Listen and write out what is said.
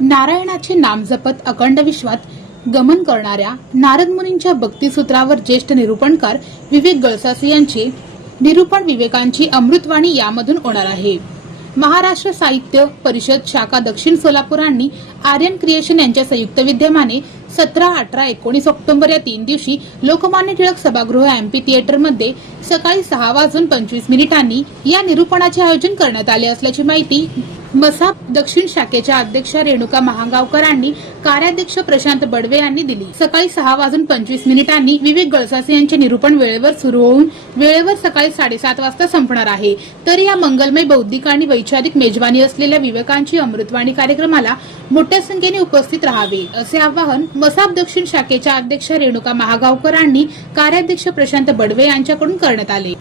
नारायणाचे नाम जपत अखंड विश्वात गमन करणाऱ्या नारद मुनींच्या भक्तिसूत्रावर ज्येष्ठ निरूपणकार विवेक गळसासे यांचे निरूपण विवेकांची अमृतवाणी यामधून होणार आहे. महाराष्ट्र साहित्य परिषद शाखा दक्षिण सोलापूरांनी आर्यन क्रिएशन यांच्या संयुक्त विद्यमाने सतरा अठरा एकोणीस ऑक्टोबर या तीन दिवशी लोकमान्य टिळक सभागृह एमपी थिएटरमध्ये सकाळी सहा वाजून पंचवीस मिनिटांनी या निरूपणाचे आयोजन करण्यात आले असल्याची माहिती मसाप दक्षिण शाखेच्या अध्यक्षा रेणुका महागावकरांनी कार्याध्यक्ष प्रशांत बडवे यांनी दिली. सकाळी सहा वाजून पंचवीस मिनिटांनी विवेक गळसासे यांचे निरूपण वेळेवर सुरू होऊन वेळेवर सकाळी साडेसात वाजता संपणार आहे. तर या मंगलमय बौद्धिक आणि वैचारिक मेजवानी असलेल्या विवेकांची अमृतवाणी कार्यक्रमाला मोठ्या संख्येने उपस्थित राहावे असे आवाहन मसाप दक्षिण शाखेच्या अध्यक्ष रेणुका महागावकरांनी कार्याध्यक्ष प्रशांत बडवे यांच्याकडून करण्यात आले.